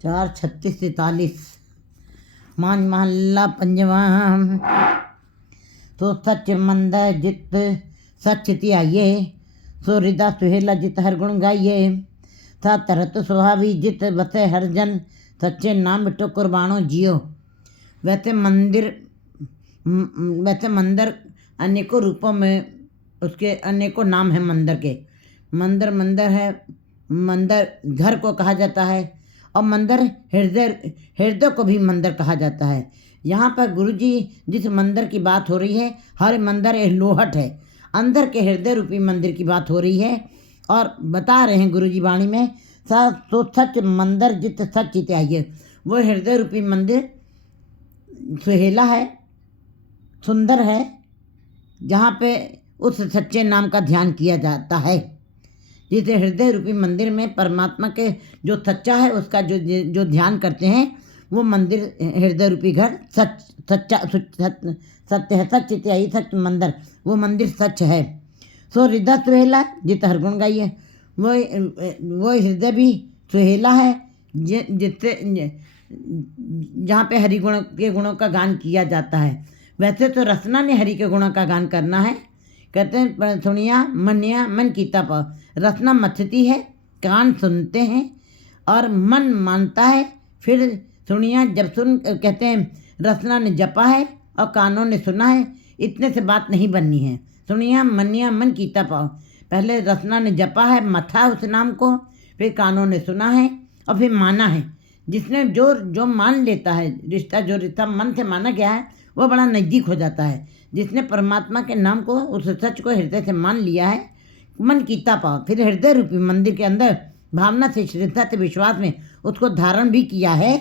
4 36 43 मान महल्ला पंजवा। तो सच मंदा जित सच ध्याइए, सो हृदा सुहेला जित हर गुण गाइए। था तरत सुहावी जित बसे हर जन, सच्चे नाम मिटो कुर्बानो जियो। वैसे मंदिर अनेकों रूपों में, उसके अनेकों नाम हैं मंदिर के। मंदिर है, मंदिर घर को कहा जाता है, और मंदिर हृदय को भी मंदिर कहा जाता है। यहाँ पर गुरुजी जिस मंदिर की बात हो रही है, हर मंदिर एक लोहट है, अंदर के हृदय रूपी मंदिर की बात हो रही है। और बता रहे हैं गुरुजी वाणी में, तो सच मंदिर जित सच ध्याइए, वो हृदय रूपी मंदिर सुहेला है, सुंदर है, जहाँ पे उस सच्चे नाम का ध्यान किया जाता है। जिसे हृदय रूपी मंदिर में परमात्मा के जो सच्चा है उसका जो ध्यान करते हैं, वो मंदिर हृदय रूपी घर सत्य है। सच ध्याइए, सच मंदिर, वो मंदिर सच है। सो हृदय सुहेला जित हर गुण गाइए, वो हृदय भी सुहेला है जिससे जहाँ पे हरि गुण के गुणों का गान किया जाता है। वैसे तो रसना ने हरि के गुणों का गान करना है। कहते हैं सुनिया मनिया मन कीता पाओ। रसना मथती है, कान सुनते हैं और मन मानता है। फिर सुनिया जब कहते हैं रसना ने जपा है और कानों ने सुना है, इतने से बात नहीं बननी है। सुनिया मनिया मन कीता पाओ, पहले रसना ने जपा है, मथा उस नाम को, फिर कानों ने सुना है और फिर माना है। जिसने जो मान लेता है, जो रिश्ता मन से माना गया है, वो बड़ा नज़दीक हो जाता है। जिसने परमात्मा के नाम को, उस सच को हृदय से मान लिया है, मन कीता पाओ, फिर हृदय रूपी मंदिर के अंदर भावना से, श्रद्धा से, विश्वास में उसको धारण भी किया है।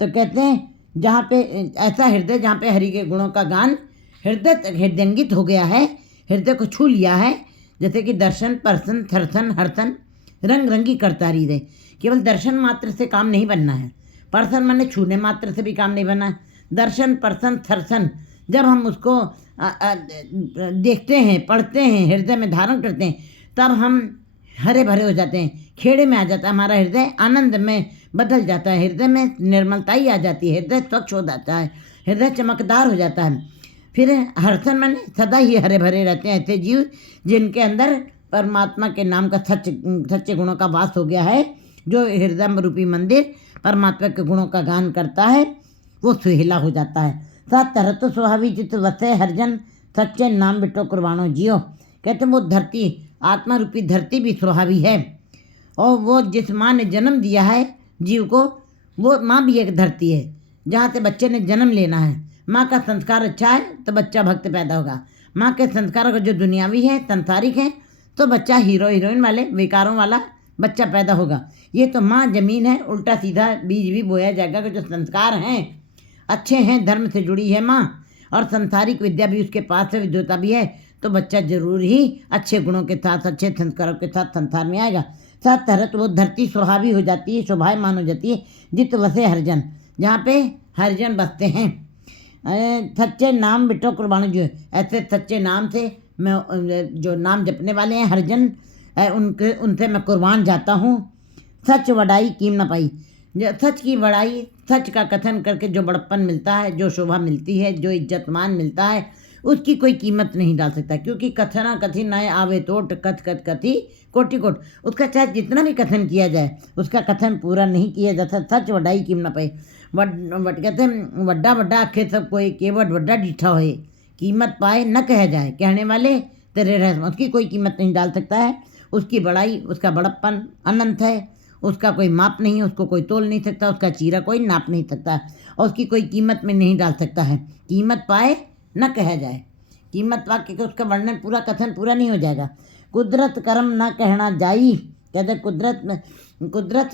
तो कहते हैं जहाँ पे ऐसा हृदय, जहाँ पे हरि के गुणों का गान हृदय तक हृदयंगित हो गया है, हृदय को छू लिया है। जैसे कि दर्शन परसन थरसन हरसन रंग रंगी करता रही दे। केवल दर्शन मात्र से काम नहीं बनना है, परसन माने छूने मात्र से भी काम नहीं बनना है। दर्शन परसन थरसन जब हम उसको देखते हैं, पढ़ते हैं, हृदय में धारण करते हैं, तब हम हरे भरे हो जाते हैं, खेड़े में आ जाता है हमारा हृदय, आनंद में बदल जाता है, हृदय में निर्मलता ही आ जाती है, हृदय स्वच्छ हो जाता है, हृदय चमकदार हो जाता है। फिर हर्षण माने सदा ही हरे भरे रहते हैं ऐसे जीव जिनके अंदर परमात्मा के नाम का सच्चे गुणों का वास हो गया है। जो हृदय रूपी मंदिर परमात्मा के गुणों का गान करता है, वो सुहेला हो जाता है। सात तरत सुहावी चित वसे हरजन, सच्चे नाम बिटो कुर्बानो जियो। कहते हैं वो धरती, आत्मा रूपी धरती भी सुहावी है, और वो जिस माँ ने जन्म दिया है जीव को, वो माँ भी एक धरती है जहाँ से बच्चे ने जन्म लेना है। माँ का संस्कार अच्छा है तो बच्चा भक्त पैदा होगा। माँ के संस्कार अगर जो दुनियावी है, संसारिक है, तो बच्चा हीरो हीरोइन वाले विकारों वाला बच्चा पैदा होगा। ये तो माँ जमीन है, उल्टा सीधा बीज भी बोया जाएगा कि जो संस्कार हैं अच्छे हैं, धर्म से जुड़ी है माँ, और संसारिक विद्या भी उसके पास है, विद्वता भी है, तो बच्चा जरूर ही अच्छे गुणों के साथ, अच्छे संस्कारों के साथ संसार में आएगा। सात तरत वो धरती सुहावी हो जाती है, शोभायमान हो जाती है, जित वसे हरिजन, जहाँ पे हरिजन बसते हैं। सच्चे नाम बिटो कुर्बानी जो, ऐसे सच्चे नाम से मैं, जो नाम जपने वाले हैं हरिजन, उनसे मैं कुर्बान जाता हूँ। सच वडाई कीम न पाई, सच की वड़ाई, सच का कथन करके जो बड़प्पन मिलता है, जो शोभा मिलती है, जो इज्जतमान मिलता है, उसकी कोई कीमत नहीं डाल सकता। क्योंकि कथना कथी नए आवे तोट, कथ कथ कथी कोटि कोट, उसका चाहे जितना भी कथन किया जाए, उसका कथन पूरा नहीं किया जाता। सच वडाई कीम न पाई, कहते हैं वड्डा वड्डा आखे सब कोई, केवट वड्डा डीठा होए, कीमत पाए न कह जाए, कहने वाले तेरे रह, उसकी कोई कीमत नहीं डाल सकता है। उसकी बड़ाई, उसका बड़प्पन अनंत है, उसका कोई माप नहीं, उसको कोई तोल नहीं सकता, उसका चीरा कोई नाप नहीं सकता, और उसकी कोई कीमत में नहीं डाल सकता है। कीमत पाए न कहा जाए, कीमत वाक्य के उसका वर्णन पूरा, कथन पूरा नहीं हो जाएगा। कुदरत कर्म न कहना जाई, कहते कुदरत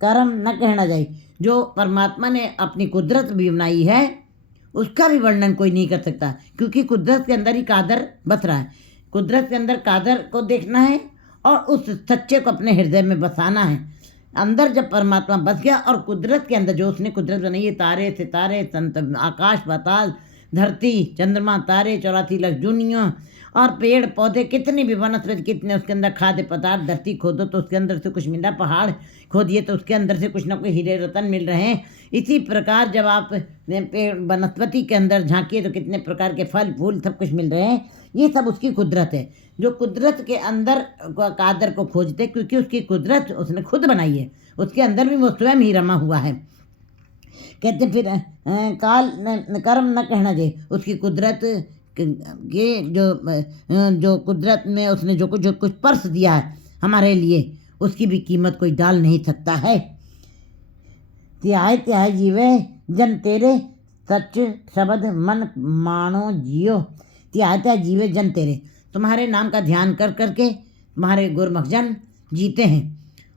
कर्म न कहना जाई, जो परमात्मा ने अपनी कुदरत भी बनाई है उसका भी वर्णन कोई नहीं कर सकता, क्योंकि कुदरत के अंदर ही कादर बस रहा है। कुदरत के अंदर कादर को देखना है और उस सच्चे को अपने हृदय में बसाना है। अंदर जब परमात्मा बस गया और कुदरत के अंदर जो उसने कुदरत बनाई है, तारे सितारे, आकाश पाताल, धरती चंद्रमा तारे, 84 लाख जूनियों और पेड़ पौधे कितनी भी वनस्पति, कितने उसके अंदर खाद्य पदार्थ, धरती खोदो तो उसके अंदर से कुछ मिल रहा, पहाड़ खोदिए तो उसके अंदर से कुछ ना कुछ हीरे रतन मिल रहे हैं। इसी प्रकार जब आप पेड़ वनस्पति के अंदर झांकिए तो कितने प्रकार के फल फूल सब कुछ मिल रहे हैं। ये सब उसकी कुदरत है, जो कुदरत के अंदर कादर को खोजते, क्योंकि उसकी कुदरत उसने खुद बनाई है, उसके अंदर भी वो स्वयं ही रमा हुआ है। कहते फिर काल कर्म न कहना दे, उसकी कुदरत के जो कुदरत में उसने जो कुछ पर्स दिया है हमारे लिए, उसकी भी कीमत कोई डाल नहीं सकता है। त्याय त्याय जीवे जन तेरे, सच शब्द मन मानो जियो। त्याय त्याय जीवे जन तेरे, तुम्हारे नाम का ध्यान कर करके तुम्हारे गुरमुख जन जीते हैं,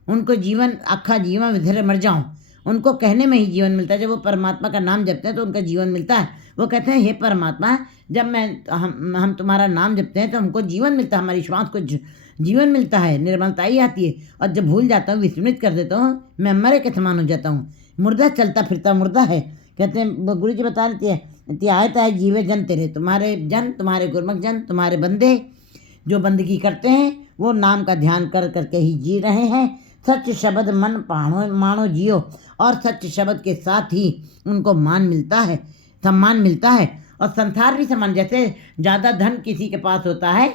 उनको जीवन आखा जीवन विधरे मर जाऊं, उनको कहने में ही जीवन मिलता है। जब वो परमात्मा का नाम जपते हैं तो उनका जीवन मिलता है। वो कहते हैं हे परमात्मा, जब हम तुम्हारा नाम जपते हैं तो हमको जीवन मिलता है, हमारी श्वास को जीवन मिलता है, निर्मलता ही आती है। और जब भूल जाता हूँ, विस्मृत कर देता हूँ, मैं मरे के समान हो जाता हूँ, मुर्दा चलता फिरता मुर्दा है। कहते हैं गुरु जी बता देती है, त्याय त्याय जीवे जन तेरे, तुम्हारे जन, तुम्हारे गुरमुख जन, तुम्हारे बंदे जो बंदगी करते हैं वो नाम का ध्यान कर करके ही जी रहे हैं। सच शब्द मन मानो जियो, और सच शब्द के साथ ही उनको मान मिलता है, सम्मान मिलता है। और संसार भी सम्मान, जैसे ज़्यादा धन किसी के पास होता है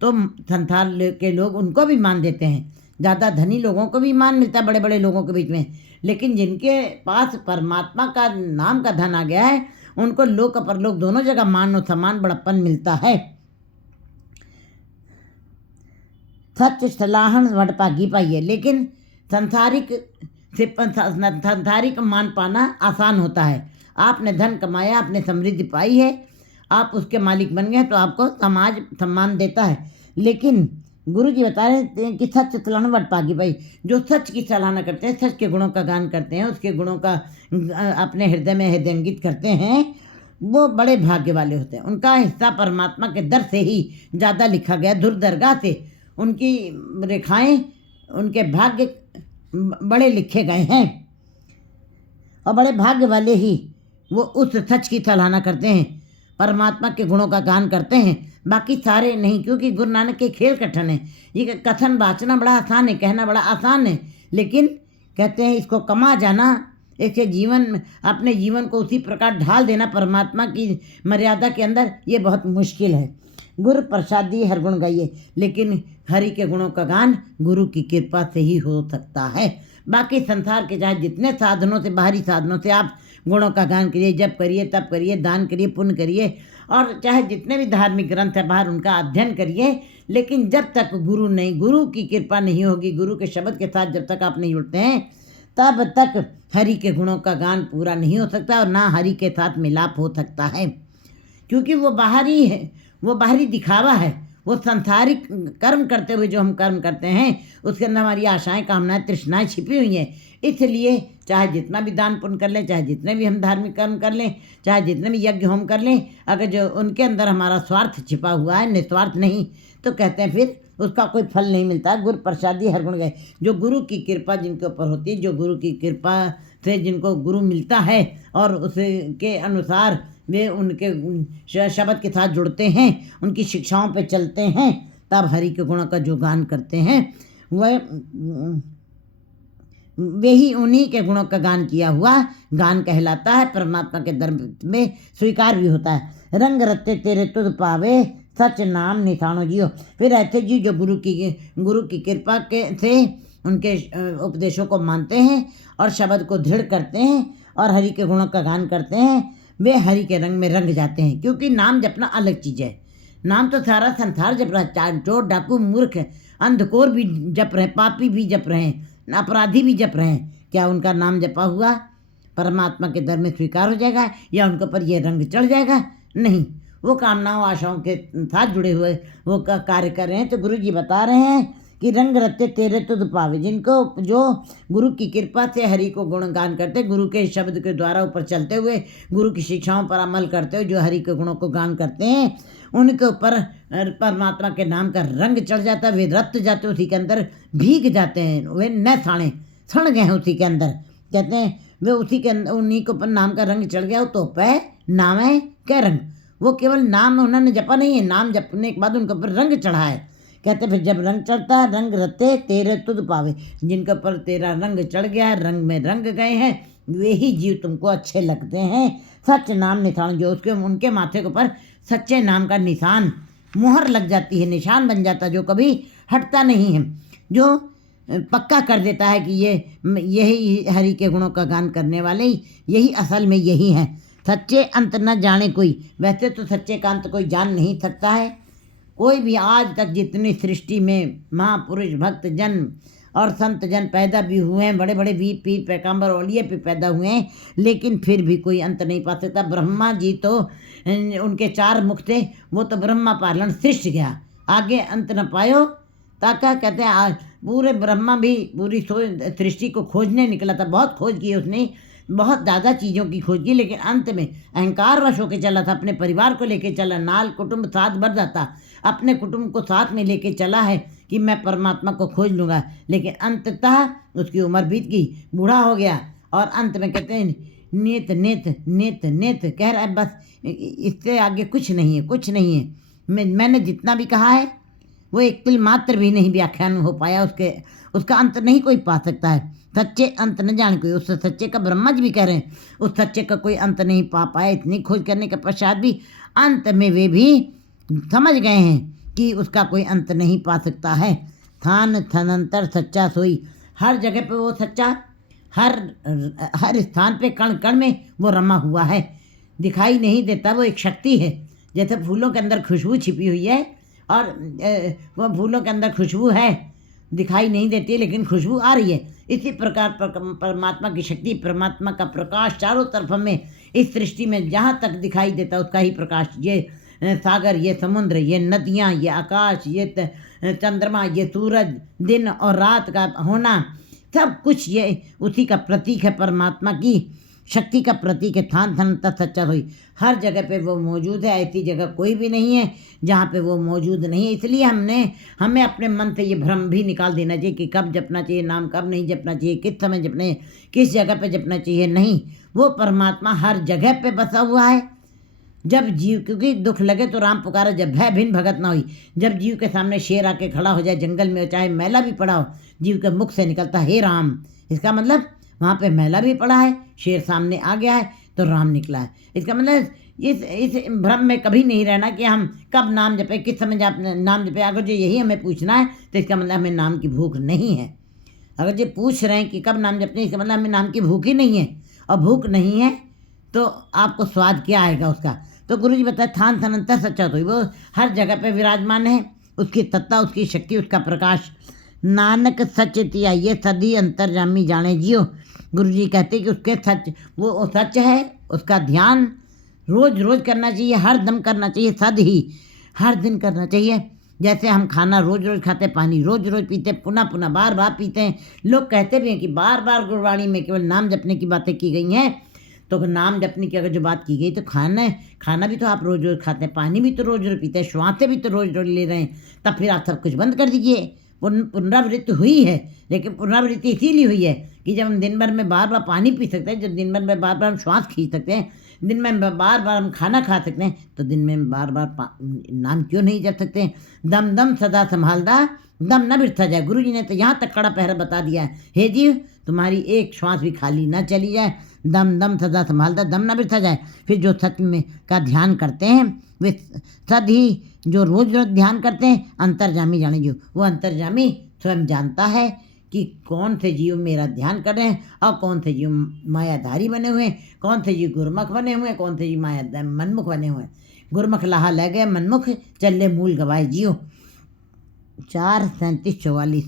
तो संसार के लोग उनको भी मान देते हैं, ज़्यादा धनी लोगों को भी मान मिलता है बड़े बड़े लोगों के बीच में। लेकिन जिनके पास परमात्मा का नाम का धन आ गया है, उनको लोक परलोक दोनों जगह मान और सम्मान बड़प्पन मिलता है। सच सलाहन वडपागी पाइए, लेकिन सांसारिक मान पाना आसान होता है। आपने धन कमाया, आपने समृद्धि पाई है, आप उसके मालिक बन गए तो आपको समाज सम्मान देता है। लेकिन गुरु जी बता रहे हैं कि सच सलाहन वडपागी पाई, जो सच की सराहना करते हैं, सच के गुणों का गान करते हैं, उसके गुणों का अपने हृदय में हृदयंगित करते हैं, वो बड़े भाग्य वाले होते हैं। उनका हिस्सा परमात्मा के दर से ही ज़्यादा लिखा गया, दुर्दरगाह से उनकी रेखाएं, उनके भाग्य बड़े लिखे गए हैं। और बड़े भाग्य वाले ही वो उस सच की सराहना करते हैं, परमात्मा के गुणों का गान करते हैं, बाकी सारे नहीं। क्योंकि गुरु नानक के खेल कठिन है, ये कथन वाचना बड़ा आसान है, कहना बड़ा आसान है, लेकिन कहते हैं इसको कमा जाना, इसके जीवन, अपने जीवन को उसी प्रकार ढाल देना परमात्मा की मर्यादा के अंदर, ये बहुत मुश्किल है। गुरु प्रसादी हर गुण गाइए, लेकिन हरि के गुणों का गान गुरु की कृपा से ही हो सकता है। बाकी संसार के चाहे जितने साधनों से, बाहरी साधनों से आप गुणों का गान करिए, जप करिए, तप करिए, दान करिए, पुण्य करिए, और चाहे जितने भी धार्मिक ग्रंथ है बाहर उनका अध्ययन करिए, लेकिन जब तक गुरु की कृपा नहीं होगी, गुरु के शब्द के साथ जब तक आप नहीं जुड़ते हैं, तब तक हरि के गुणों का गान पूरा नहीं हो सकता और ना हरि के साथ मिलाप हो सकता है। क्योंकि वो बाहरी है, वो बाहरी दिखावा है, वो सांसारिक कर्म करते हुए जो हम कर्म करते हैं उसके अंदर हमारी आशाएं, कामनाएं, तृष्णाएं छिपी हुई हैं। इसलिए चाहे जितना भी दान पुण्य कर लें, चाहे जितने भी हम धार्मिक कर्म कर लें, चाहे जितने भी यज्ञ होम कर लें, अगर जो उनके अंदर हमारा स्वार्थ छिपा हुआ है, निस्वार्थ नहीं, तो कहते हैं फिर उसका कोई फल नहीं मिलता। गुरु प्रसादी हर गुण गए, जो गुरु की कृपा जिनके ऊपर होती है, जो गुरु की कृपा से जिनको गुरु मिलता है और उसके अनुसार वे उनके शब्द के साथ जुड़ते हैं, उनकी शिक्षाओं पे चलते हैं, तब हरि के गुणों का जो गान करते हैं वे ही उन्हीं के गुणों का गान किया हुआ गान कहलाता है, परमात्मा के दर में स्वीकार भी होता है। रंग रत्ते तेरे तुझ पावे, सच नाम निशानो जियो। फिर ऐसे जी जो गुरु की कृपा के से उनके उपदेशों को मानते हैं और शब्द को दृढ़ करते हैं और हरि के गुणों का गान करते हैं, वे हरि के रंग में रंग जाते हैं। क्योंकि नाम जपना अलग चीज़ है, नाम तो सारा संसार जप रहा है, चोर डाकू मूर्ख अंधकोर भी जप रहे, पापी भी जप रहे हैं, अपराधी भी जप रहे हैं। क्या उनका नाम जपा हुआ परमात्मा के दर में स्वीकार हो जाएगा या उनके ऊपर ये रंग चढ़ जाएगा? नहीं, वो कामनाओं आशाओं के साथ जुड़े हुए वो कार्य कर रहे हैं। तो गुरु जी बता रहे हैं कि रंग रत्ते तेरे तुझ पावे, जिनको जो गुरु की कृपा से हरि को गुणगान करते, गुरु के शब्द के द्वारा ऊपर चलते हुए, गुरु की शिक्षाओं पर अमल करते हुए जो हरि के गुणों को गान करते हैं, उनके ऊपर परमात्मा के नाम का रंग चढ़ जाता है। वे रत जाते उसी के अंदर, भीग जाते हैं, वे न सड़ गए हैं उसी के अंदर। कहते हैं वे उसी के अंदर, उन्हीं के ऊपर नाम का रंग चढ़ गया, तो पै नाम है क्या रंग, वो केवल नाम उन्होंने जपा नहीं है, नाम जपने के बाद उनके ऊपर रंग चढ़ा है। कहते फिर जब रंग चढ़ता है, रंग रते तेरे तुद पावे, जिनके ऊपर तेरा रंग चढ़ गया है, रंग में रंग गए हैं, वे ही जीव तुमको अच्छे लगते हैं। सच नाम निशान, जो उसके उनके माथे के ऊपर सच्चे नाम का निशान मुहर लग जाती है, निशान बन जाता है, जो कभी हटता नहीं है, जो पक्का कर देता है कि यही हरि के गुणों का गान करने वाले यही असल में यही हैं। सच्चे अंत न जाने कोई, वैसे तो सच्चे का अंत कोई जान नहीं सकता है। कोई भी आज तक जितनी सृष्टि में महापुरुष भक्त जन और संत जन पैदा भी हुए हैं, बड़े बड़े वीर पीर पैगंबर औलिया पे पैदा हुए हैं, लेकिन फिर भी कोई अंत नहीं पा सकता। ब्रह्मा जी तो उनके 4 मुख थे, वो तो ब्रह्मा पालन सृष्टि गया, आगे अंत न पायो। ताका कहते हैं आज पूरे ब्रह्मा भी पूरी सृष्टि को खोजने निकला था, बहुत खोज की उसने, बहुत ज़्यादा चीज़ों की खोज की, लेकिन अंत में अहंकार वश होकर चला था, अपने परिवार को लेकर चला, नाल कुटुंब साथ बढ़ जाता, अपने कुटुंब को साथ में लेके चला है कि मैं परमात्मा को खोज लूँगा, लेकिन अंततः उसकी उम्र बीत गई, बूढ़ा हो गया, और अंत में कहते हैं नेत नेत नेत नेत कह रहा है, बस इससे आगे कुछ नहीं है, कुछ नहीं है। मैंने जितना भी कहा है वो एक तिल मात्र भी नहीं व्याख्यान हो पाया, उसका अंत नहीं कोई पा सकता है। सच्चे अंत न जान कोई, उस सच्चे का ब्रह्मा जी भी कह रहे हैं, उस सच्चे का कोई अंत नहीं पा पाया। इतनी खोज करने के पश्चात भी अंत में वे भी समझ गए हैं कि उसका कोई अंत नहीं पा सकता है। थान थनंतर सच्चा सोई, हर जगह पे वो सच्चा, हर स्थान पे कण कण में वो रमा हुआ है, दिखाई नहीं देता, वो एक शक्ति है। जैसे फूलों के अंदर खुशबू छिपी हुई है, और वो फूलों के अंदर खुशबू है, दिखाई नहीं देती लेकिन खुशबू आ रही है। इसी प्रकार परमात्मा की शक्ति, परमात्मा का प्रकाश चारों तरफ में इस सृष्टि में जहाँ तक दिखाई देता उसका ही प्रकाश, ये सागर, ये समुद्र, ये नदियाँ, ये आकाश, ये चंद्रमा, ये सूरज, दिन और रात का होना, सब कुछ ये उसी का प्रतीक है, परमात्मा की शक्ति का प्रतीक है। थान थन तत् सच्चा हुई, हर जगह पे वो मौजूद है, ऐसी जगह कोई भी नहीं है जहाँ पे वो मौजूद नहीं है। इसलिए हमें अपने मन से ये भ्रम भी निकाल देना चाहिए कि कब जपना चाहिए नाम, कब नहीं जपना चाहिए, किस समय जपने, किस जगह पे जपना चाहिए। नहीं, वो परमात्मा हर जगह पे बसा हुआ है। जब जीव, क्योंकि दुख लगे तो राम पुकारा, जब भय भिन्न भगत ना हुई, जब जीव के सामने शेर आके खड़ा हो जाए जंगल में, चाहे मैला भी पड़ा हो, जीव के मुख से निकलता हे राम, इसका मतलब वहाँ पे मैला भी पड़ा है, शेर सामने आ गया है तो राम निकला है। इसका मतलब इस भ्रम में कभी नहीं रहना कि हम कब नाम जपे, किस समय नाम जपे। अगर जो यही हमें पूछना है तो इसका मतलब हमें नाम की भूख नहीं है। अगर जो पूछ रहे हैं कि कब नाम जपने, इसका मतलब हमें नाम की भूख ही नहीं है, और भूख नहीं है तो आपको स्वाद क्या आएगा उसका। तो गुरु जी बताए थान थनंतर सच्चा तो वो हर जगह पे विराजमान है, उसकी तत्ता, उसकी शक्ति, उसका प्रकाश। नानक सच तिया ये सदी अंतर्जामी जाने जियो। गुरु जी कहते कि उसके सच, वो सच है, उसका ध्यान रोज रोज करना चाहिए, हर दम करना चाहिए, सद ही हर दिन करना चाहिए। जैसे हम खाना रोज रोज खाते, पानी रोज रोज पीते, पुनः पुनः बार बार पीते हैं। लोग कहते भी हैं कि बार बार गुरबाणी में केवल नाम जपने की बातें की गई हैं, तो नाम जपने की अगर जो बात की गई तो खाना भी तो आप रोज रोज खाते हैं, पानी भी तो रोज रोज पीते हैं, श्वासें भी तो रोज रोज ले रहे हैं, तब फिर आप सब कुछ बंद कर दीजिए। पुनरावृत्ति हुई है, लेकिन पुनरावृत्ति इसीलिए हुई है कि जब हम दिन भर में बार बार पानी पी सकते हैं, जब दिन भर में बार बार हम श्वास खींच सकते हैं, दिन में बार बार हम खाना खा सकते हैं, तो दिन में बार बार नाम क्यों नहीं जप सकते हैं। दम दम सदा संभालदा, दम न बिरथा जाए। गुरु जी ने तो यहाँ तक कड़ा पहरा बता दिया है, हे जीव तुम्हारी एक श्वास भी खाली ना चली जाए, दम दम सदा संभालदा, दम न बिरथा जाए। फिर जो सच में का ध्यान करते हैं वे सद ही, जो रोज रोज ध्यान करते हैं अंतर्जामी जाने जीव, वो अंतर्जामी स्वयं जानता है कि कौन से जीव मेरा ध्यान कर रहे हैं और कौन से जीव मायाधारी बने हुए हैं, कौन से जीव गुरमुख बने हुए हैं, कौन से जीव माया मनमुख बने हुए हैं। गुरमुख लाहा ले गए, मनमुख चले मूल गवाए जियो। 4:37-44